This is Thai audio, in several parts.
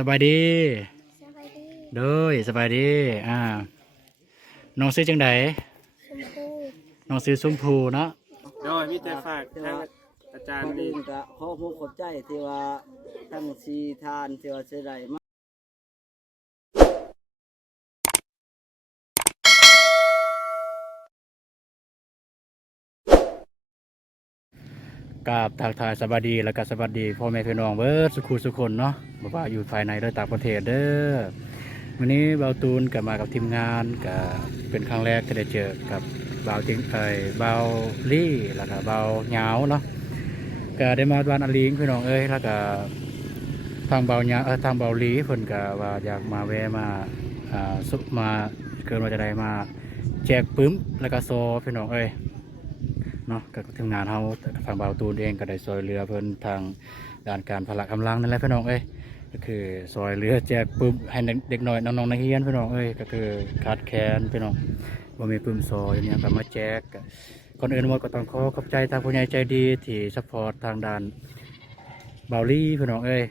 สบายดีสบายดีเด้ยสบายดีน้องซื้อจังไดชมพูน้องซื้อส้มพูเนาะโดยมีแต่ฝากทางอาจารย์นี่ก็ขอขอบใจที่ว่าทั้งสีทานที่ว่าเสียดายมากับทักทายสบายดีแล้วก็สวัสดีพ่อแม่พี่น้องเบิร์ดสุขุสุคนเนาะบ่ว่าอยู่ภายในหรือต่างประเทศเด้อวันนี้เบาตูนกับมากับทีมงานก็เป็นครั้งแรกที่ได้เจอกับเบาติงเบาลี่แล้วก็เบาเหงาเนาะก็ได้มาบ้านอลิงพี่น้องเอ้ยแล้วก็ทางเบาเหงาทางเบาลีเพิ่นก็ว่าอยากมาแวะมาสุมาเกินว่าจะได้มาแจกปึ้มแล้วก็โซพี่น้องเอ้ยเนาะก็ทีมงานเขาทางเบาตูนเองก็ได้ซอยเรือเพิ่นทางด้านการพละกำลังนั่นแหละพี่น้องเอ้ยก็คือซอยเรือแจกปึ้มให้เด็กน้อยน้องๆนักเรียนพี่น้องเอ้ยก็คือขาดแคลนพี่น้องว่ามีปึ้มซอยเนี่ยก็มาแจกก่อนอื่นว่าก็ต้องขอขอบใจทางผู้ใหญ่ใจดีที่ซัพพอร์ตทางด้านเบาลี่พี่น้องเอ้ย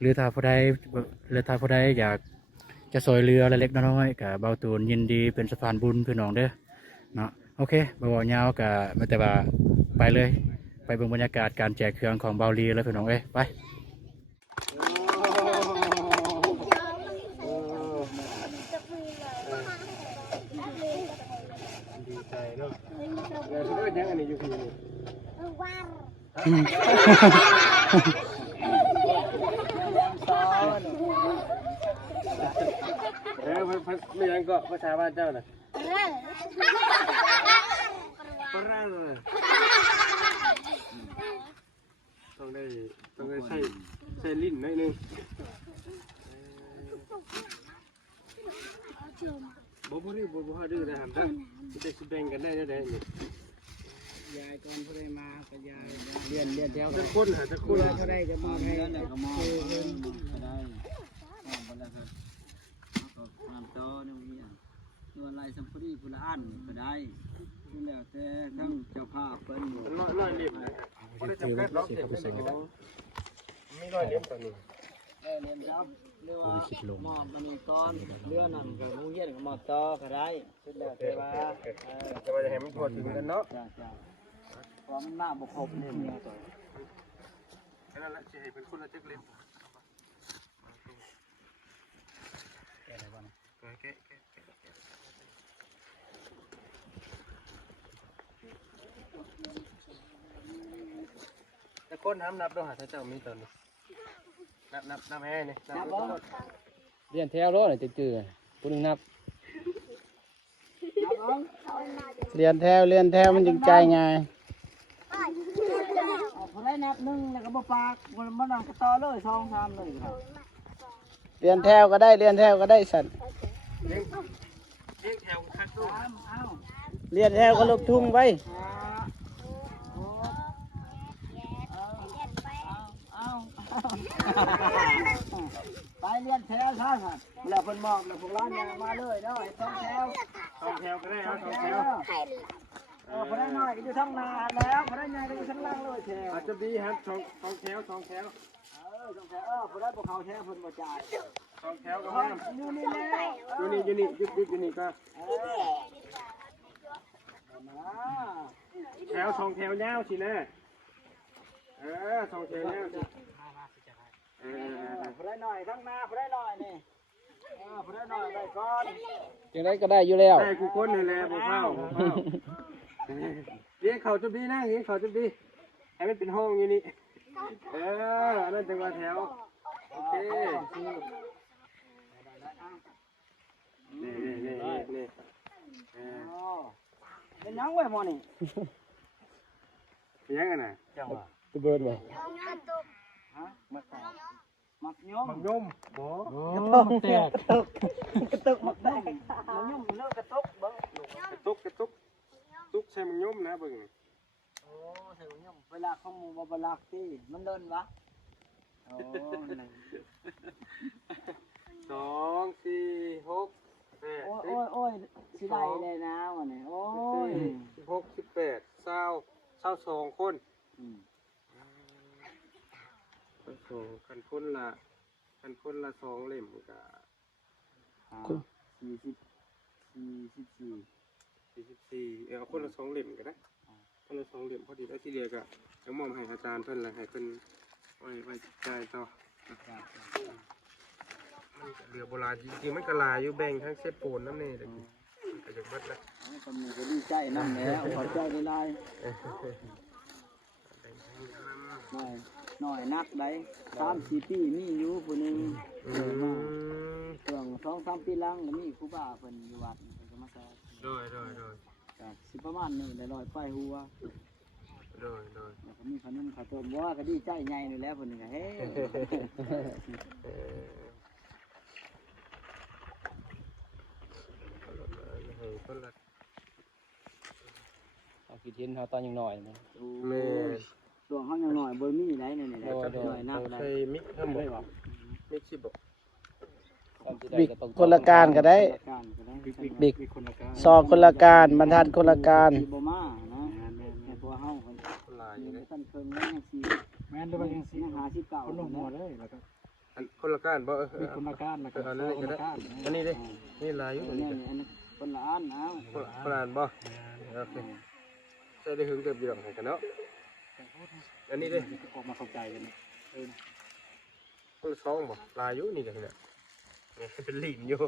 หรือถ้าผู้ใดอยากจะซอยเรือเล็กๆน้อยๆกับเบาตูนยินดีเป็นสะพานบุญพี่น้องเด้อเนาะโอเคบ่าวยาวกับไม่แต่ว่าไปเลยไปเบิ่งบรรยากาศการแจกเครื่องของเบาลีแล้วพี่น้องเอ้ยไปดีใจเนาะแล้วเรื่องยังอันนี้อยู่ที่นี่ไม่ยังก็ภาษาบ้านเจ้าน่ะปราเลยต้องได้ใช้ลิ้นหน่อยนึงบ่ดื้ได้ทำได้จะสิแบ่งกันได้ได้นี่ยายก่อนผู้ใดมาก็ยายเรียนแถวจะคนจะคนผู้ใดจะมอบให้ก็มอบก็ได้มอบไปแล้วครับก็ตามต่อนี่มีตัวลายสัมภาระผู้ละอันก็ได้นี่แล้วแต่ทั้งเจ้าภาพเพิ่นน้อยเล่มนะบ่ได้จำกัดหรอกเก็บไปเลยก็ได้มีน้อยเล่มตัวนี้เรียนครับเรือว่ามอบมันมีก้อนเรือนั่นกับมูเย็นกับมอบต่อก็ได้สุดแล้วแต่ว่าจะมาจะให้มันทั่วถึงกันเนาะเพราะมันหน้าบกครบนี่ตัวนั่นแหละจะให้เป็นคนละจักเล่มแกะแต่คนนับด้วยหาเจ้ามีตัวนี้นับแม่นี่เรียนแถวรถจะจืดผู้นึงนับเรียนแถวมันจึงใจไงพอได้นับหนึ่งแล้วก็บ่ปากมันนั่งต่อเลย2-3เลยเรียนแถวก็ได้สัตว์เลี้ยงแถวคักด้วยเรียนแถวก็ลูกทุ่งไปไปเรียนแถวท่านแล้วเพิ่นมอบแล้วพวกเราเนี่ยมาเลยเนาะ2 แถวก็ได้เอา2 แถวพอได้น้อยก็อยู่ทั้งนาแล้วพอได้ใหญ่ก็อยู่ทั้งล่างเลยแถวอาจจะดีครับ2 แถว2 แถวพอได้พวกเขาแถวเพิ่นบ่จ่าย2 แถวก็ได้อยู่นี่แหละอยู่นี่ยุดนี่ก็แถว2 แถวยาวสินะ2 แถวยาวสิพอได้หน่อยทั้งนาพอได้หน่อยนี่พอได้หน่อยได้ก่อนยังไงก็ได้อยู่แล้วได้กูคนนี่แหละบ่เข้าเรียกเขาจุดดีนะเรียกเขาจุดดีให้มันเป็นห้องอยู่นี่นั่นจังหวะแถวโอเคนี่เป็นยังไงมอนี่เป็นยังไงน่ะตะเบิดบ่มักยมบ่แตกกระตุกมักแตกมักยมเลิกกระตุกเบิ่งกระตุกใช่มักยมนะเบิ่งโอ้ใช่มักยมเวลาเขาหมู่บ่ลักที่มันเดินวะโอ้2 4 6 8โอ้ยสิได้เลยนะวันนี้โอ้ย16 18 22คนกันคนละ อันคนละ2เล่มก็ 44เอาคนละ2เล่มก็ได้คนละ2เล่มพอดีแล้วที่เหลือก็จะมอบให้อาจารย์เพิ่นแล้วให้เพิ่นไว้จ่ายต่อมันก็เหลือโบราณจริงๆมันก็หลายอยู่แบ่งทั้งเซฟโปนน้ำนี่ตะกี้ก็จะเบิดแล้ว ก็มีก็ดีใจนั่นแหละขอใจได้ลายหน่อยนักได้3-4 ปีมีอยู่ผู้นึงช่วง2-3 ปีหลังก็มีครูบาเพิ่นอยู่วัดเพิ่นก็มาสอน โดย ก็สิประมาณนี้ได้100ป้ายหัว โดย แล้วก็มีขนมข้าวต้มว่าก็ดีใจใหญ่นี่แหละเพิ่นก็เฮ้ คนละ เอาคิดเห็นเขาตอนยังน้อยนะ แม่ ช่วงเฮายังน้อยบ่มีได้นี่แหละน้อยนักได้ ใส่มิกทั้งหมดมิกสิบอก บิ๊กคนละการก็ได้ บิ๊กซอกคนละการบรรทัดคนละการ บ่มานะแต่ตัวเฮาเพิ่น ลายอยู่เลย ท่านเพิ่นยังสิ แม่นหรือว่ายังสิ ยัง59 คนลงหัวเลยแล้วก็ อันคนละก้านบ่ มีคนละการแล้วก็ อันนี้ก็ได้อันนี้ดินี่ลายอยู่อันนี้ก็ อันนี้คนละอันนะ คนละอันบ่โอเคใส่ได้หึงเกือบอยู่ดอกให้กันเนาะอันนี้ดิ ออกมาเข้าใจกันเออ คนละ2บ่ลายอยู่นี่ก็เนี่ยเป็นหลินอยู่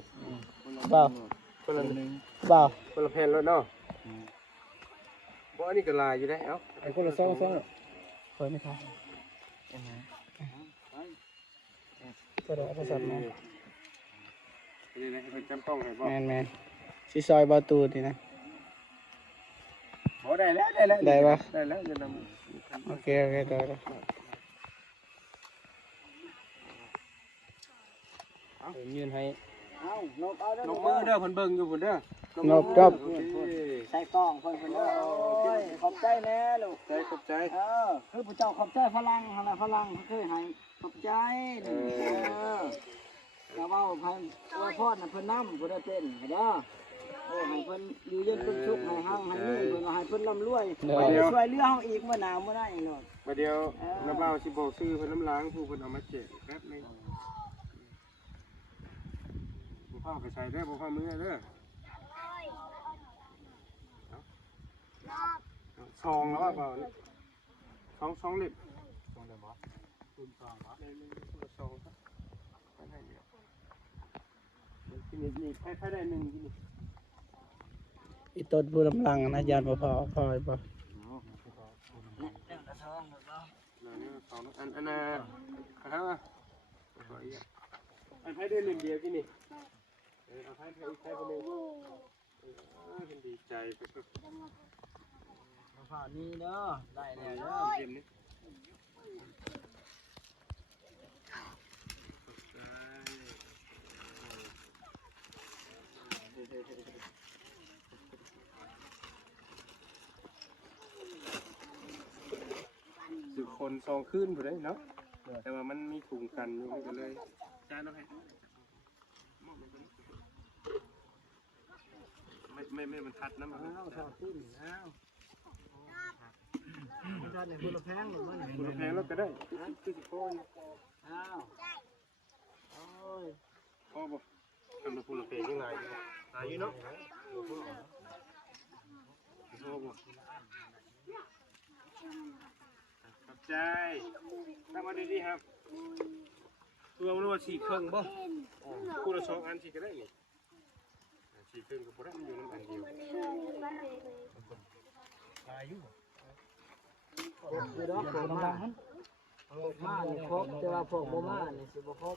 เปล่า คนละ นึง เปล่า คนละแผ่นแล้วเนาะบ่อันนี้ก็ลายอยู่ได้เอ้า ไอ้คนละ2คอยไม่ทัน ก็ได้โทรศัพท์มา นี่นะเป็นจำต้องให้บ่ แมนสิซอยเบาตูดนี่นะ บ่ได้แล้วได้แล้วจะนำ โอเคได้ ยืนให้ เอ้านกเอาเด้อน กมือเด้อเพิ่นเบิ่งอยู่พุ่นเด้อน กจบ ใส่กล้องเพิ่นเด้อโอ้ยขอบใจแน่ลูก ใจขอบใจ คือพระเจ้าขอบใจฝรั่งหั่นน่ะฝรั่งเคยให้ขอบใจแล้วเว้าให้อวยพรน่ะเพิ่นนำผู้ได้เป็นให้เด้อให้เพิ่นอยู่เย็นเป็นสุขให้เฮาให้มีเพิ่นว่าให้เพิ่นร่ำรวยช่วยเหลือเฮาอีกเมื่อหนาวเมื่อใดเนาะ มาเดียวน้ำเปล่าสิบอกซื้อเพิ่นน้ำล้างผู้เพิ่นเอามาแจกแป๊บนึงบ่พาไปใส่เด้อบ่พามือเด้อซองแล้วว่าเปล่าสองเล็บซองเล็บบ่คุณซองบ่ซองครับไปได้เดียวที่นี่ใครได้หนึ่งที่นี่ อีต้นผู้ลำลังนะยานพอบ่ นั่นนี่สองอันน่ะฮะอันใครได้เล่มเดียวที่นี่เอาใครไปเลยเป็นดีใจไปสุด ผ่านนี้เด้อได้แล้วเด้อ เย็นนี่คือคนซองขึ้นไปเลยเนาะแต่ว่ามันมีถุงกันอยู่มันก็เลยจ้าน้องให้ไม่บรรทัดนะมัน อ้าวถอดขึ้นอ้าวท่านในบุรแพงหรือว่า คุณแพงแล้วก็ได้คือสิโก้ อ้าวโอ้ย พ่อบอกทำมาคุณแพงยังไงหายอยู่เนาะพ่อบอกขอบใจทำมาดีๆครับตัวมันว่า4 เครื่องบ่คู่ละ2 อันสิก็ได้นี่4 เครื่องก็บ่ได้มันอยู่น้ำอันเดียวหายอยู่ คือดอกผมมาเนี่ยครบแต่ว่าพวกบ่มาเนี่ยสิบ่ครบ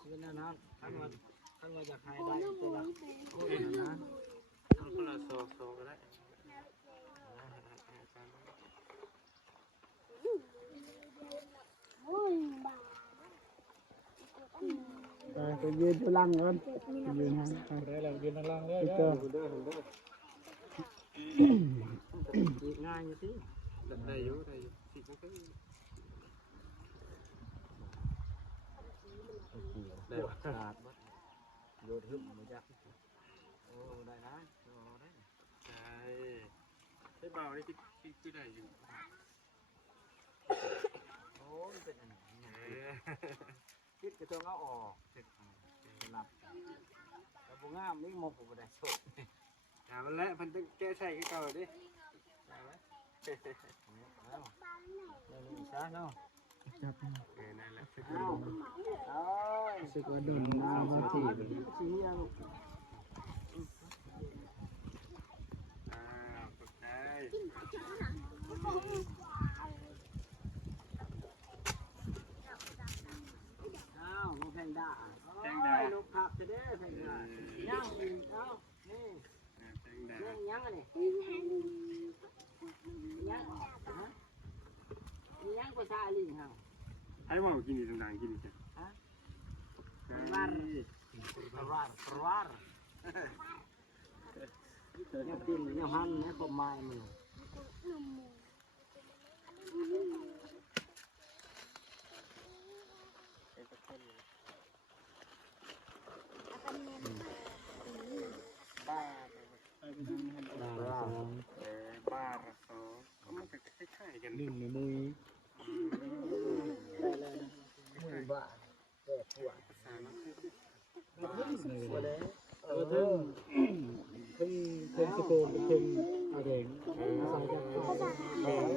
คือนั่นนะท่านว่าอยากให้ได้ตัวละโอ้ยนะ เอาคนละ2ก็ได้ ไปยืนอยู่ล่างก่อนยืนฮะ ได้แล้วยืนข้างล่างได้ อี แล้ว ต้น ง่ายอยู่สิ ได้อยู่สิมันก็ได้ว่ะ ขาดบ่โดดหึ่มมาจักโอ้ได้นะโอ้ได้ ใช่ใช้เบาได้ที่ได้อยู่ โอ้มันเป็นอันนี้ น คิดก็ต้องเอาออกหลับแต่บ่งามนี่มองผมบ่ได้โชค ถามมันแล้วมันต้องแก้ใช่ก็เก่าดิ เอานี่ซะเนาะ จับ นั่นแหละ เอา รู้สึกว่าโดนเอาบ่ทีไป สิยัง ตกใจ อ้าวลูกแพงดาลูกขับจะได้แพงดาย่างอีกเอ้านี่ยังอันนี้ยังภาษาลิงเฮา ให้ว่ากินดีตรงไหนกินดีจ้ะ Perwar Yang tin yang han ne pemain ni.บ้าระโซก็มันก็คล้ายๆกัน ลื่นมือ Ba. Eh, puan. พึ่งสกูลพึ่งอะไร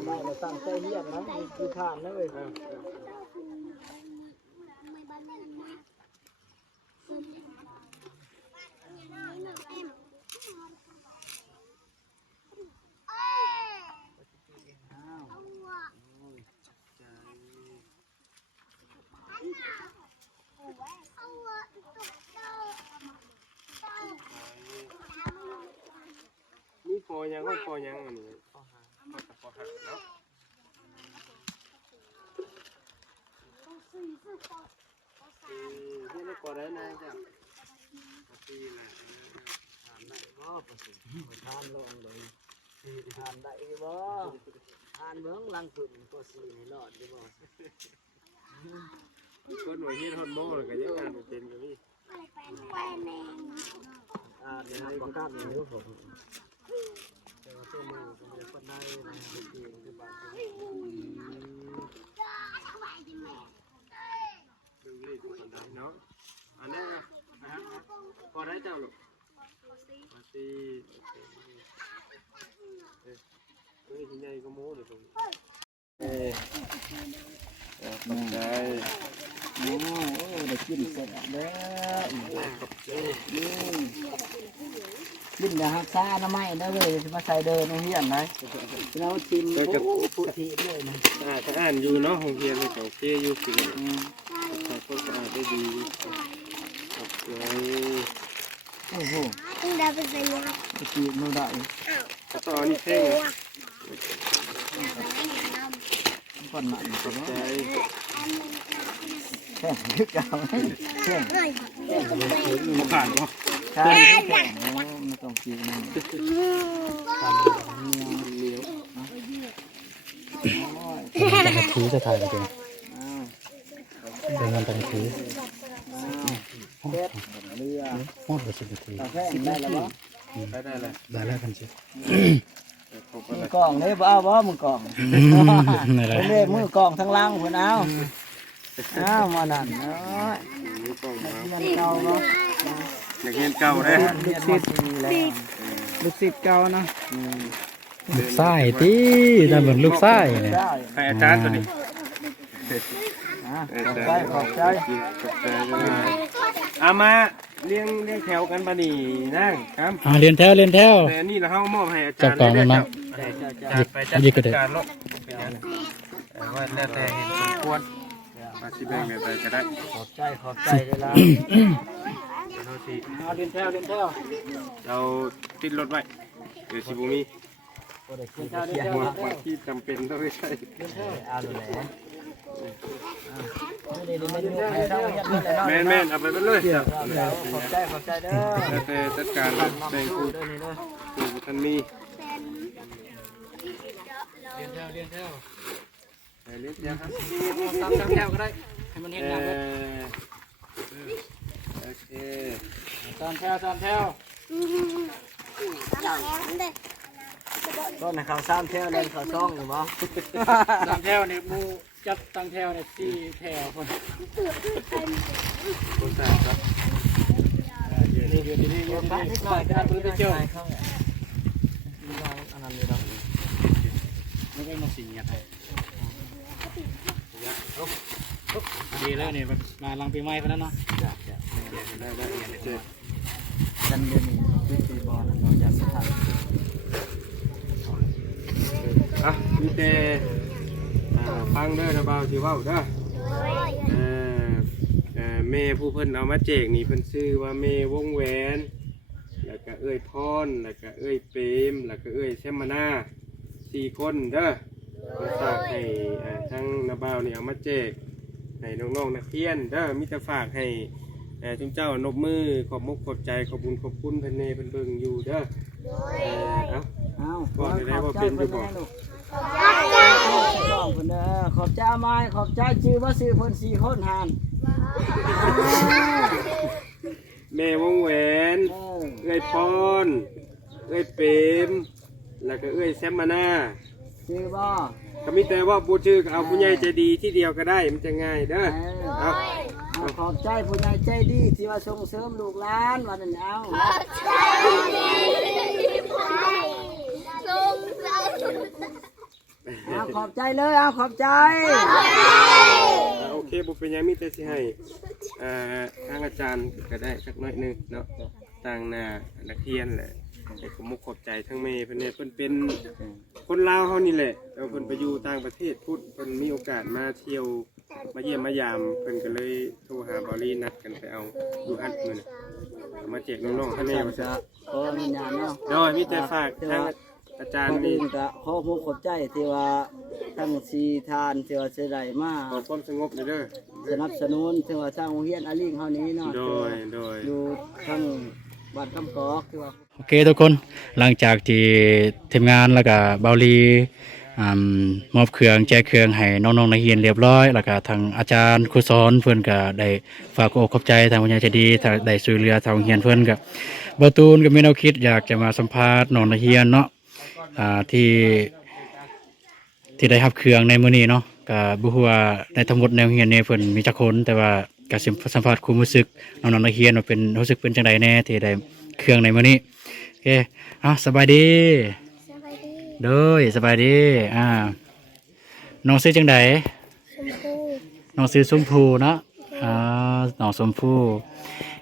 ได้เราตั้งใจเรียกนะมีผ่านนะเว้ย นี่ปอยังก็ปอยังอันนี้ปอหักเนาะที่นี่ปอได้นะจ๊ะที่แหละ ทานได้บ่ประสิทานลองเลยทานได้บ่ทานเบิ่งลังปึ่นก็สิให้รอดอยู่บ่ คนหน่วยเฮ็ดฮอนโม่ก็ยังงานเป็นก็มี เดี๋ยวให้ประกาศอย่างนี้ผมแต่ว่าตัวมือก็มีคนได้นะที่คือบ้าน ดูรีบคนได้เนาะอันนี้นะครับพอได้เจ้าลูกมาสิเฮ้ยที่ใหญ่ก็โม้เลยตรงนี้ขอบใจ โอ้ได้กินเสร็จแล้วกินอย่าหักซ่าน้ำไม้นะเว้ยมาใส่เดินในเฮียนนะแล้วชิมผู้ทีด้วยนะ ถ้าอ่านอยู่เนาะโรงเรียนมันก็โอเคอยู่สิแต่ก็อ่านได้ดีเลย โอ้โห Udah bisa nyap. ไปกินไม่ได้ ตอนนี้เพ่ง ก่อนหนัก ขอบใจ แข่งลึกเอาแข่ง มาผ่านก็ ใช่แข่งไม่ต้องกิน เหนียว ถือจะถ่ายกันเป็นงานตังถือ เรือ มอดไปสิบนาที แข่งได้แล้วบ่ ได้เลย ได้แล้วกันสิ ครบ มื แล้ อ ว กล่องนี่บ่เอาบ่มือกล่องเรียกมือกล่องทั้งล่างพุ่นเอามานั่นเนาะ นี่กล้องมา เรียนเก่าเนาะ อยากเห็นเก่าเลย ลูกศิษย์ลูกศิษย์เก่านะ ลูกไส้ที่นั่นเหมือนลูกไส้เนี่ย ให้อาจารย์ตัวนี้ ขอบใจ ขอบใจเอามาเลี้ยงแถวกันปะนี่นะครับ เรียนแถวแต่นี่เรามอบให้อาจารย์ จับกล่องมันมา ไปจัดการรถว่าแล้วแต่เห็นสมควรมาสิแบ่งกันไปก็ได้ ขอบใจได้ละ เท่าที่ เอาเรียนแถว เราติดรถไว้เดี๋ยวสิบุมี เรียนแถว วันที่จำเป็นต้องไปใช้ เอาเลย แม่นเอาไปเลย ขอบใจเด้อ แล้วแต่จัดการแบ่งคูท่านมี เรียนแถว เลี้ยงเดียวครับ ตามแถวก็ได้ให้มันเห็นงานเลย โอเค ตามแถว Jangan deh. ต้นให้เขา3แถวเดินเขาช่องอยู่บ่ ตั้งแถวเนี่ยหมูจับตั้งแถวเนี่ย4แถวคน คนแสบครับ ยืนนี่ พระนิดหน่อยก็ได้ปืนเจ้าเข้าอันนั้นนี่เนาะ ไม่ได้มาสิงยัดให้ดีแล้วเนี่ยมาลังปีใหม่คนนั้นเนาะ ได้เจ็บ จันเดือนนี้คือตีบอลเราจะสถาน อ่ะมีแต่ฟังเด้อนะบ่าวสิเว้าเด้อแม่ผู้เพิ่นเอามาแจกนี่เพิ่นชื่อว่าแม่วงแหวนแล้วก็เอ้ยพรแล้วก็เอ้ยเปรมแล้วก็เอ้ยแซมมานา4คนเด้อเพิ่นฝากให้ทั้งนาบ่าวนี่เอามาแจกให้น้องๆนักเรียนเด้อมีแต่ฝากให้จุมเจ้านบมือขอบมุกขอบใจขอบบุญขอบคุณเพิ่นเน่เพิ่นเบิ่งอยู่เด้อเอ้า ขอบใจขอบใจขอบใจไม้ขอบใจชื่อว่าซื้อเพิ่น4คนหาน แม่วงแหวนเอ้ยพรเอ้ยเปรมแล้วก็เอ้ยแซมมานา ชื่อบ่ ก็มีแต่ว่าผู้ชื่อก็เอาผู้ใหญ่ใจดีที่เดียวก็ได้มันจะง่ายเด้อเอา ขอบใจผู้ใหญ่ใจดีที่มาส่งเสริมลูกหลานวันนั้นเอาขอบใจเลยเอาขอบใจ โอเคบุเป็นยังมีแต่สิให้ทางอาจารย์ก็ได้สักน้อยหนึงเนาะต่างหน้านักเรียนแหละให้ขอบมุกขอบใจทั้งแม่เพิ่นเนี่ยเพิ่นเป็นคนลาวเฮานี่แหละแล้วเพิ่นไปอยู่ต่างประเทศพูดเพิ่นมีโอกาสมาเที่ยวมาเยี่ยมมายามเพิ่นก็เลยโทรหาบอลลี่นัดกันไปเอาอยู่ฮัดมื้อนี้มาแจกน้องๆท่านแน่ว่าซะ ขอมีงานเนาะ โดยมีแต่ฝากทางอาจารย์ นี่ นี่ ก็ขอมุกขอบใจที่ว่าทั้งสีทานที่ว่าจะได้มา ขอความสงบเด้อ สนับสนุนที่ว่าสร้างโรงเรียนอาลิงเฮานี้เนาะ โดย อยู่ทั้งบ้านคำกอกที่ว่า โอเคทุกคนหลังจากที่ทีมงานแล้วก็เบาลีมอบเครื่องแจกเครื่องให้น้องๆนักเรียนเรียบร้อยแล้วก็ทางอาจารย์ครูสอนเพื่อนก็ได้ฝากอกขอบใจทางผู้ใหญ่ใจดีได้ช่วยเหลือทางโรงเรียนเพื่อนก็บาตูนก็มีแนวคิดอยากจะมาสัมภาษณ์น้องนักเรียนเนาะที่ได้รับเครื่องในมื้อนี้เนาะก็บ่ฮู้ว่าในทั้งหมดแนวเรียนเนี่ยเพิ่นมีจักคนแต่ว่าก็สิสัมภาษณ์ความรู้สึกน้องๆนักเรียนว่าเป็นรู้สึกเป็นจังไดแน่ที่ได้เครื่องในมื้อนี้โอเคสบายดี สบายดี โดยสบายดีน้องซื้อจังได ชมพู น้องซื้อส้มพูเนาะน้องส้มพู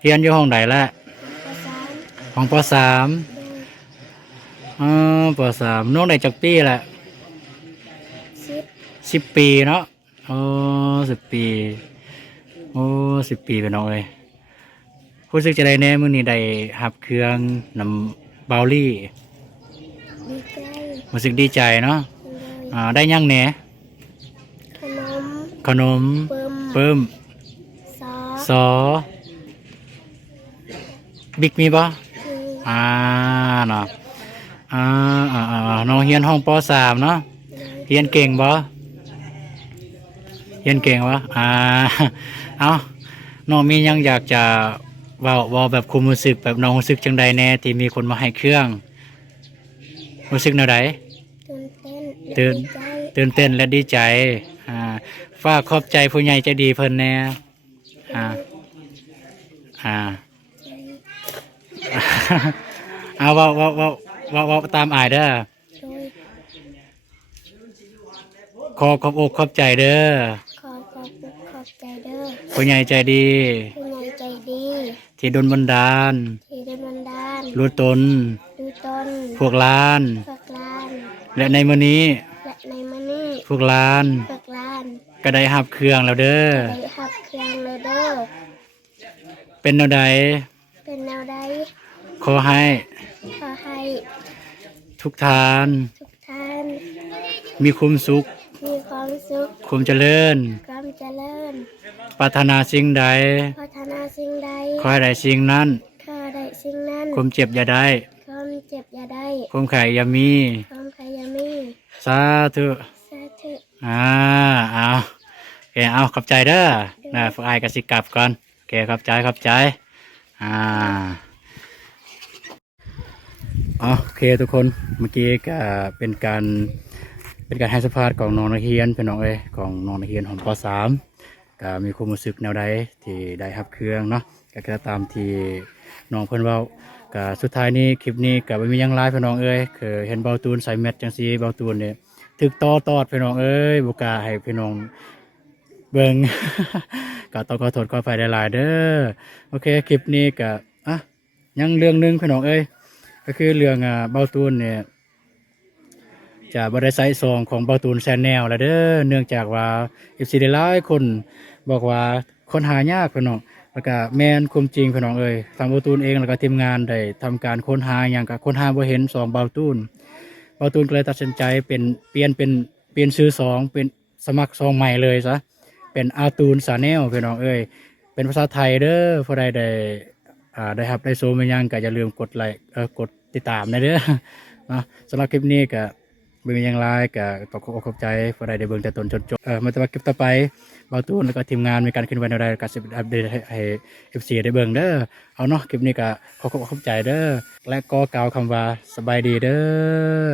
เรียนอยู่ห้องใดละ ภาษา ห้องป .3 ป .3 น้องได้จักปีละ 10 ปีเนาะ10 ปี10 ปีเป็นน้องเลยรู้สึกจะได้แน่มื้อนี้ได้รับเครื่องนำเบาลี่ ดีใจ รู้สึกดีใจเนาะได้ยังแหน่ ขนม ขนมเปิ้ม ซอ ซอบิ๊กมีปะ คือ เนาะน้องเฮียนห้องป .3 เนาะเฮียนเก่งปะเฮียนเก่งปะเอาน้องมียังอยากจะเว่าแบบคุมรู้สึกแบบน้องรู้สึกจังใดแน่ที่มีคนมาให้เครื่องรู้สึกแนวใด ตื่นเต้น ตื่นเต้นและดีใจฝากขอบใจผู้ใหญ่ใจดีเพิ่นแน่ว่าตามอายเด้อ โดย ขบอกขอบใจเด้อ ขอบใจเด้อ ผู้ใหญ่ใจดี ผู้ใหญ่ใจดี ที่ดลบันดาล ที่ได้บันดาล รู้ตน ดูต้น พวกล้าน ฝักลาน และในมื้อนี้ และในมื้อนี้ พวกล้าน ฝักลาน ก็ได้รับเครื่องแล้วเด้อ ได้หับเครื่องเลยเด้อ เป็นแนวใด เป็นแนวใด ขอให้ ขอให้ ทุกท่าน ทุกท่าน มีความสุข มีความสุข ความเจริญ ความเจริญ ปรารถนาสิ่งใด พัฒนาสิ่งใด ขอให้ได้สิ่งนั้น ข้าได้สิ่งนั้น ความเจ็บอย่าได้ ความเจ็บอย่าได้ ความไข่อย่ามี ความพยามี สาธุ สาธุ เอาโอเคเอาขอบใจเด้อนะฝากอายกสิกลับก่อนโอเคขอบใจ อ๋อโอเคทุกคนเมื่อกี้ก็เป็นการให้สัมภาษณ์ของน้องนักเรียนพี่น้องเอ้ยของน้องนักเรียนของป .3 ก็มีความรู้สึกแนวใดที่ได้รับเครื่องเนาะก็ตามที่น้องเพิ่นเว้าก็สุดท้ายนี้คลิปนี้ก็บ่มีหยังหลายพี่น้องเอ้ยคือเห็นเบาตูนใส่แมสจังซี่เบาตูนเนี่ยถึกต่อตอดพี่น้องเอ้ยบ่กล้าให้พี่น้องเบิ่ง ก็ต้องขอโทษขออภัยหลายๆเด้อโอเคคลิปนี้ก็ยังเรื่องหนึงพี่น้องเอ้ยก็คือเรื่องเบาตูนเนี่ย จะบริษัทซองของเบาตูนแซนแนลแล้วเด้อเนื่องจากว่าเอฟซีได้หลายคนบอกว่าคนหายากพี่น้องแล้วก็แมนความจริงพี่น้องเอ้ยทางเบาตูนเองแล้วก็ทีมงานได้ทำการค้นหาอย่างกับค้นหาบ่เห็นซองเบาตูนก็เลยตัดสินใจเปลี่ยนชื่อซองเป็นสมัครซองใหม่เลยซะเป็นอาตูนซาแนลพี่น้องเอ้ยเป็นภาษาไทยเด้อผู้ใดได้รับได้ชมมันยังก็อย่าลืมกดไลค์กดติดตามนะเด้อ เนาะสำหรับคลิปนี้ก็เบิ่งอย่างไรก็ต้องขอบใจผู้ใดได้เบิ่งแต่ต้นจนจบมาแต่ว่าคลิปต่อไปเบาตูนแล้วก็ทีมงานมีการขึ้นไว้ในรายการสิบอัปเดตให้ FC ได้เบิ่งเด้อเอาเนาะคลิปนี้ก็ขอบใจเด้อและก็กล่าวคำว่าสบายดีเด้อ